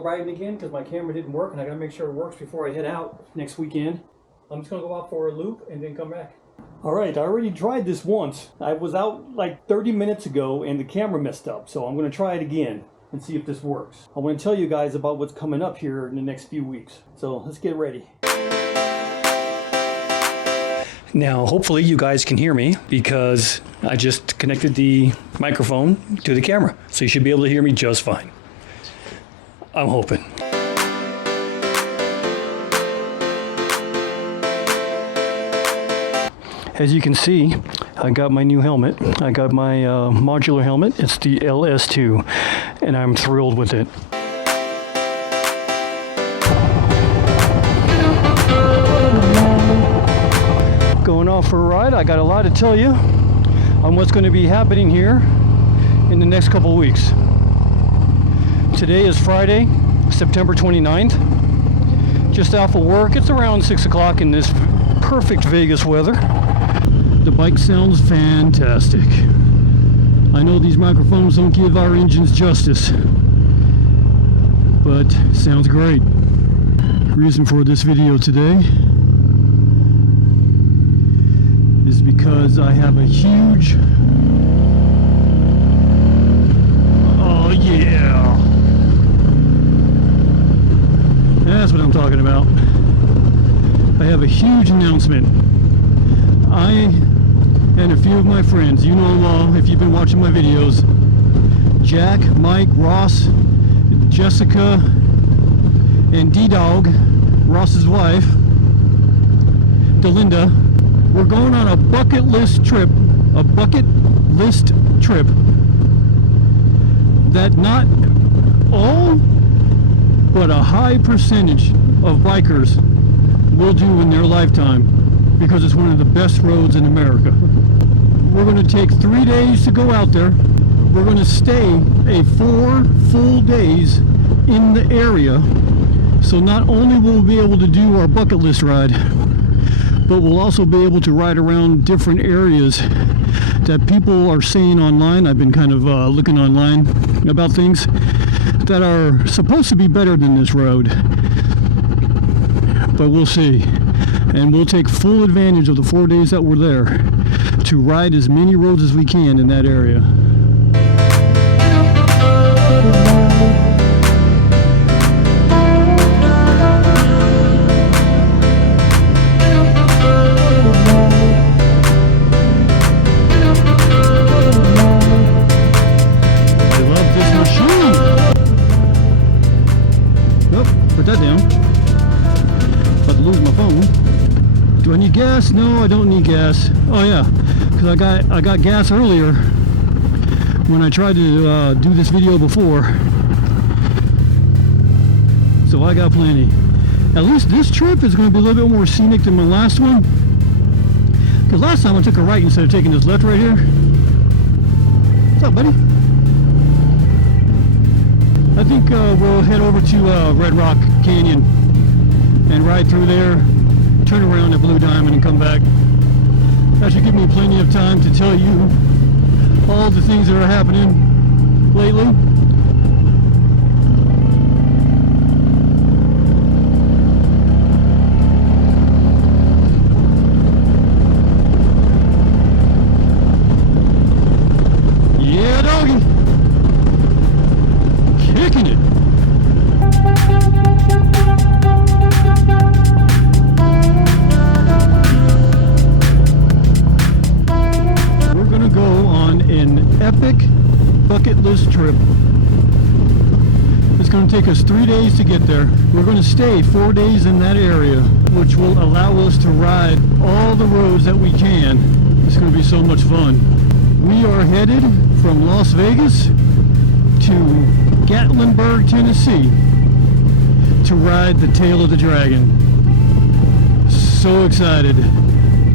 go riding again because my camera didn't work, and I gotta make sure it works before I head out next weekend. I'm just gonna go out for a loop and then come back. All right, I already tried this once. I was out like 30 minutes ago and the camera messed up, so I'm gonna try it again and see if this works. I want to tell you guys about what's coming up here in the next few weeks. So let's get ready. Now, hopefully you guys can hear me because I just connected the microphone to the camera. So you should be able to hear me just fine. I'm hoping. As you can see, I got my new helmet. I got my modular helmet. It's the LS2, and I'm thrilled with it. Going off for a ride. I got a lot to tell you on what's going to be happening here in the next couple weeks. Today is Friday, September 29th. Just out for work. It's around 6 o'clock in this perfect Vegas weather. The bike sounds fantastic. I know these microphones don't give our engines justice, but sounds great. Reason for this video today is because I have a huge, oh yeah, that's what I'm talking about. I have a huge announcement. I and a few of my friends, you know them all if you've been watching my videos, Jack, Mike, Ross, Jessica, and D-Dog, Ross's wife, Delinda, we're going on a bucket list trip that not all, but a high percentage of bikers will do in their lifetime, because it's one of the best roads in America. We're going to take 3 days to go out there. We're going to stay 4 full days in the area. So not only will we be able to do our bucket list ride, but we'll also be able to ride around different areas that people are saying online. I've been kind of looking online about things that are supposed to be better than this road. But we'll see. And we'll take full advantage of the 4 days that we're there to ride as many roads as we can in that area. I love this machine. Nope, put that down. About to lose my phone. Do I need gas? No, I don't need gas. Oh yeah, because I got gas earlier when I tried to do this video before. So I got plenty. At least this trip is going to be a little bit more scenic than my last one. Because last time I took a right instead of taking this left right here. What's up, buddy? I think we'll head over to Red Rock Canyon and ride through there, turn around at Blue Diamond and come back. That should give me plenty of time to tell you all the things that are happening lately. Yeah, doggy. Kicking it. Epic bucket list trip. It's going to take us 3 days to get there. We're going to stay 4 days in that area, which will allow us to ride all the roads that we can. It's going to be so much fun. We are headed from Las Vegas to Gatlinburg, Tennessee to ride the Tail of the Dragon. So excited.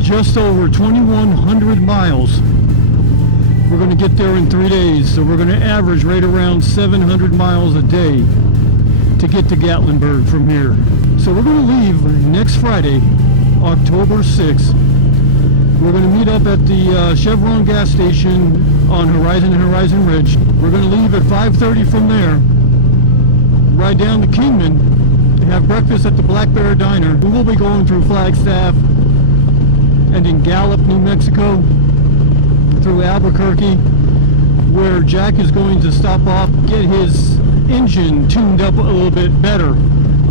Just over 2,100 miles. We're going to get there in 3 days, so we're going to average right around 700 miles a day to get to Gatlinburg from here. So we're going to leave next Friday, October 6th. We're going to meet up at the Chevron gas station on Horizon and Horizon Ridge. We're going to leave at 5:30 from there. ride down to Kingman, have breakfast at the Black Bear Diner. We will be going through Flagstaff and then Gallup, New Mexico, through Albuquerque, where Jack is going to stop off, get his engine tuned up a little bit better,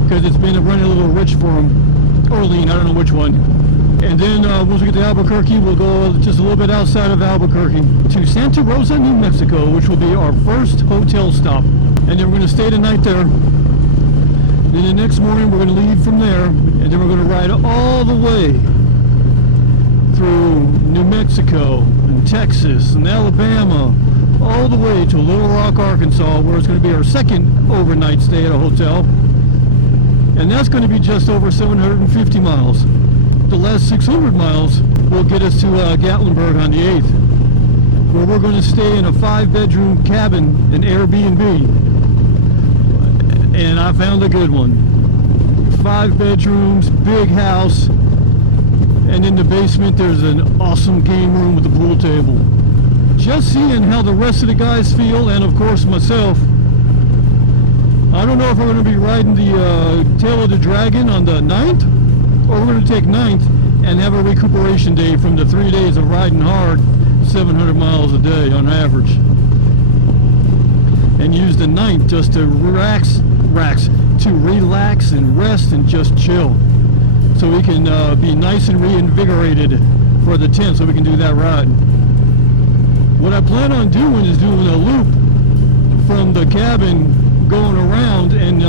because it's been running a little rich for him, or lean, I don't know which one. And then once we get to Albuquerque, we'll go just a little bit outside of Albuquerque to Santa Rosa, New Mexico, which will be our first hotel stop. And then we're going to stay the night there. Then the next morning we're going to leave from there, and then we're going to ride all the way through New Mexico and Texas and Alabama, all the way to Little Rock, Arkansas, where it's going to be our second overnight stay at a hotel. And that's going to be just over 750 miles. The last 600 miles will get us to Gatlinburg on the 8th, where we're going to stay in a 5-bedroom cabin, an Airbnb. And I found a good one. 5 bedrooms, big house, and in the basement there's an awesome game room with a pool table. Just seeing how the rest of the guys feel, and of course myself. I don't know if we're going to be riding the Tail of the Dragon on the 9th, or we're going to take 9th and have a recuperation day from the 3 days of riding hard, 700 miles a day on average. And use the 9th just to relax and rest and just chill, so we can be nice and reinvigorated for the 10th, so we can do that ride. What I plan on doing is doing a loop from the cabin, going around and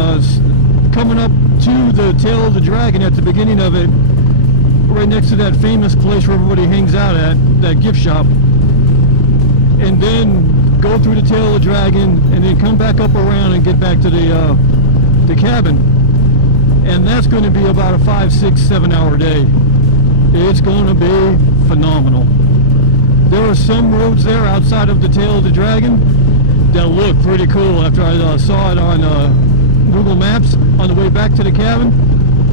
coming up to the Tail of the Dragon at the beginning of it, right next to that famous place where everybody hangs out at, that gift shop, and then go through the Tail of the Dragon, and then come back up around and get back to the cabin. And that's going to be about a 5, 6, 7 hour day. It's going to be phenomenal. There are some roads there outside of the Tail of the Dragon that look pretty cool after I saw it on Google Maps on the way back to the cabin.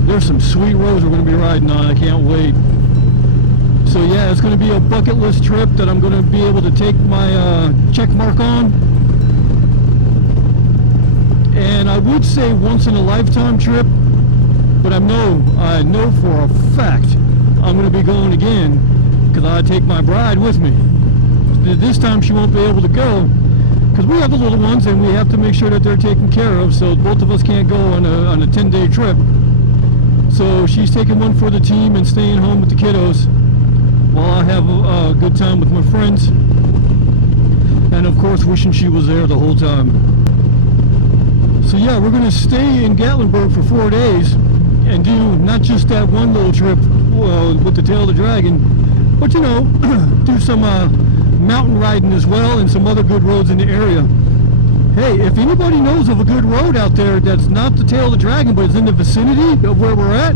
There's some sweet roads we're going to be riding on. I can't wait. So yeah, it's going to be a bucket list trip that I'm going to be able to take my check mark on. And I would say once in a lifetime trip, but I know for a fact I'm going to be going again, because I take my bride with me. This time she won't be able to go, because we have the little ones and we have to make sure that they're taken care of, so both of us can't go on a 10-day trip. So she's taking one for the team and staying home with the kiddos while I have a good time with my friends, and of course wishing she was there the whole time. So yeah, we're going to stay in Gatlinburg for 4 days and do not just that one little trip with the Tail of the Dragon, but you know, do some mountain riding as well, and some other good roads in the area. Hey, if anybody knows of a good road out there that's not the Tail of the Dragon, but is in the vicinity of where we're at,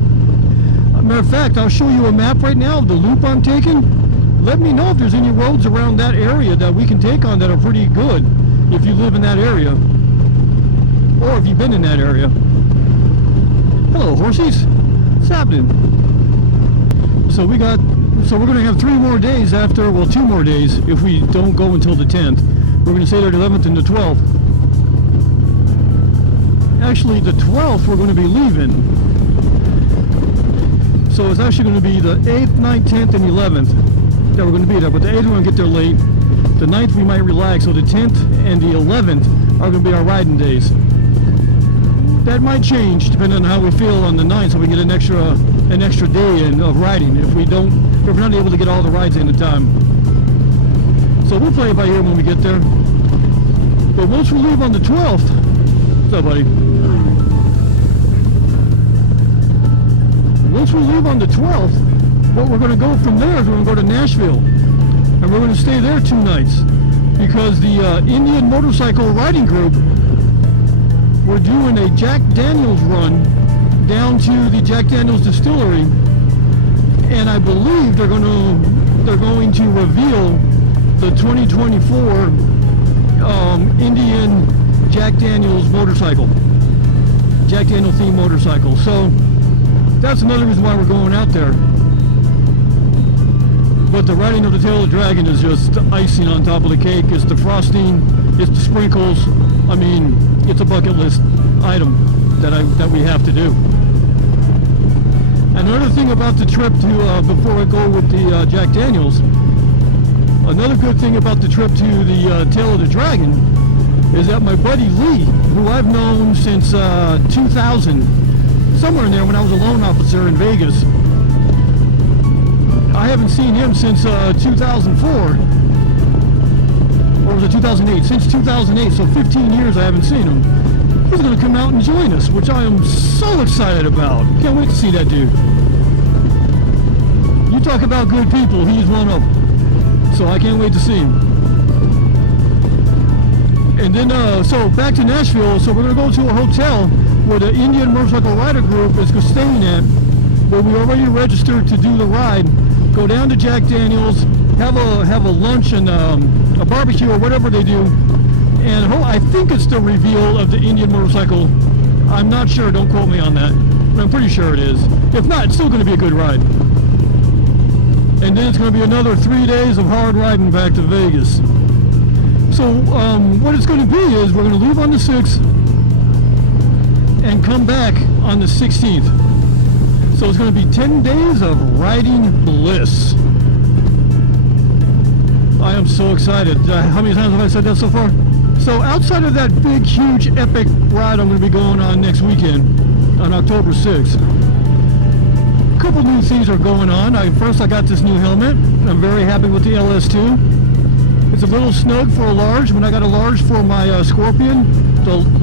matter of fact, I'll show you a map right now of the loop I'm taking. Let me know if there's any roads around that area that we can take on that are pretty good, if you live in that area, or if you've been in that area. Hello, horsies. What's happening? So we're going to have 3 more days after, well, 2 more days if we don't go until the 10th. We're going to stay there the 11th and the 12th. Actually, the 12th we're going to be leaving. So it's actually going to be the 8th, 9th, 10th, and 11th that we're going to be there. But the 8th we're going to get there late. The 9th we might relax. So the 10th and the 11th are going to be our riding days. That might change depending on how we feel on the 9th, so we get an extra day in of riding if we're not able to get all the rides in time. So we'll play it by ear when we get there. But once we leave on the 12th, what's up, buddy? Once we leave on the 12th, what we're going to go from there is we're going to go to Nashville, and we're going to stay there 2 nights, because the Indian motorcycle riding group, we're doing a Jack Daniels run down to the Jack Daniels distillery, and I believe they're going to reveal the 2024 Indian Jack Daniels motorcycle, Jack Daniels themed motorcycle. So that's another reason why we're going out there. But the riding of the Tail of the Dragon is just the icing on top of the cake. It's the frosting, it's the sprinkles. I mean, it's a bucket list. item that we have to do. Another thing about the trip to before I go with the Jack Daniels, another good thing about the trip to the Tail of the Dragon is that my buddy Lee, who I've known since 2000, somewhere in there when I was a loan officer in Vegas. I haven't seen him since 2004, or was it 2008? Since 2008, so 15 years I haven't seen him. He's going to come out and join us, which I am so excited about. Can't wait to see that dude. You talk about good people, he's one of them. So I can't wait to see him. And then, so back to Nashville, so we're going to go to a hotel where the Indian Motorcycle Rider Group is staying at, where we already registered to do the ride. Go down to Jack Daniels, have a lunch and a barbecue or whatever they do. And I think it's the reveal of the Indian motorcycle. I'm not sure, don't quote me on that, but I'm pretty sure it is. If not, it's still going to be a good ride. And then it's going to be another 3 days of hard riding back to Vegas. So what it's going to be is we're going to leave on the 6th and come back on the 16th. So it's going to be 10 days of riding bliss. I am so excited. How many times have I said that so far? So outside of that big, huge, epic ride I'm going to be going on next weekend, on October 6th, a couple new things are going on. First, I got this new helmet. I'm very happy with the LS2. It's a little snug for a large. When I got a large for my Scorpion,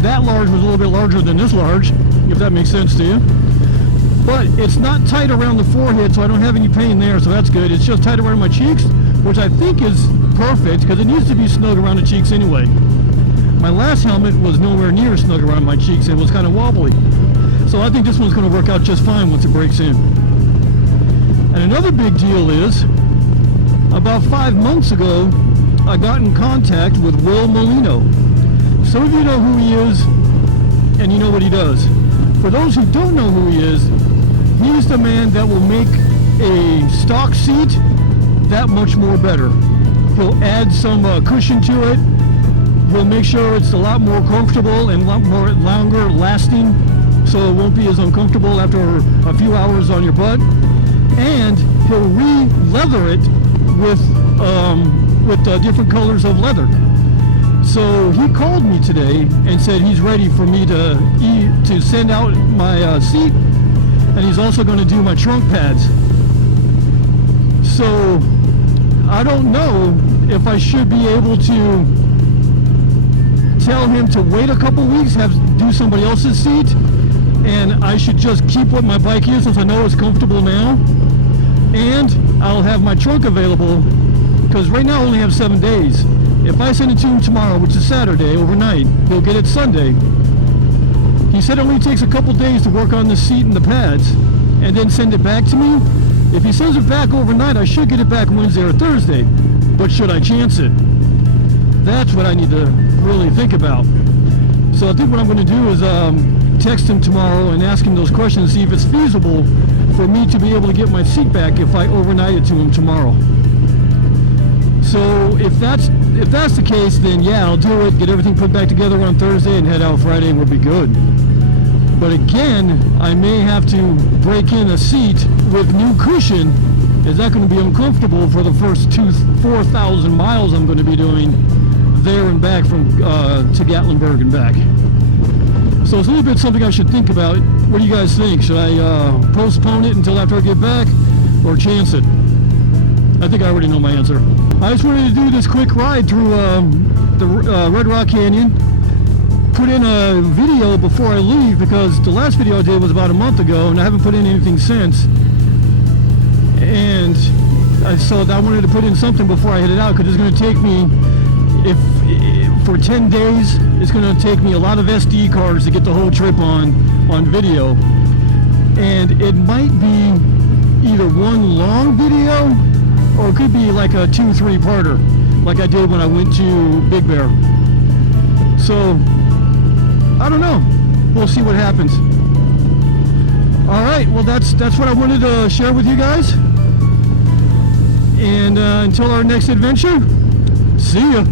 that large was a little bit larger than this large, if that makes sense to you. But it's not tight around the forehead, so I don't have any pain there, so that's good. It's just tight around my cheeks, which I think is perfect, because it needs to be snug around the cheeks anyway. My last helmet was nowhere near snug around my cheeks. It was kind of wobbly. So I think this one's going to work out just fine once it breaks in. And another big deal is, about 5 months ago, I got in contact with Will Molino. Some of you know who he is, and you know what he does. For those who don't know who he is, he's the man that will make a stock seat that much more better. He'll add some cushion to it. He'll make sure it's a lot more comfortable and a lot more longer lasting, so it won't be as uncomfortable after a few hours on your butt. And he'll re-leather it with different colors of leather. So he called me today and said he's ready for me to send out my seat, and he's also going to do my trunk pads. So I don't know if I should be able to tell him to wait a couple weeks, do somebody else's seat, and I should just keep what my bike is since I know it's comfortable now, and I'll have my trunk available, because right now I only have 7 days. If I send it to him tomorrow, which is Saturday, overnight, he'll get it Sunday. He said it only takes a couple days to work on the seat and the pads, and then send it back to me. If he sends it back overnight, I should get it back Wednesday or Thursday. But should I chance it? That's what I need to really think about. So I think what I'm going to do is text him tomorrow and ask him those questions, see if it's feasible for me to be able to get my seat back if I overnight it to him tomorrow. So if that's the case, then yeah, I'll do it, get everything put back together on Thursday and head out Friday and we'll be good. But again, I may have to break in a seat with new cushion. Is that going to be uncomfortable for the first 4,000 miles I'm going to be doing there and back from to Gatlinburg and back? So it's a little bit something I should think about. What do you guys think? Should I postpone it until after I get back or chance it? I think I already know my answer. I just wanted to do this quick ride through the Red Rock Canyon. Put in a video before I leave because the last video I did was about a month ago and I haven't put in anything since. And so I wanted to put in something before I headed out because it's going to take me, for 10 days, it's going to take me a lot of SD cards to get the whole trip on video. And it might be either one long video or it could be like a 2-3-parter like I did when I went to Big Bear. So I don't know, we'll see what happens. All right, well that's what I wanted to share with you guys, and until our next adventure, see ya.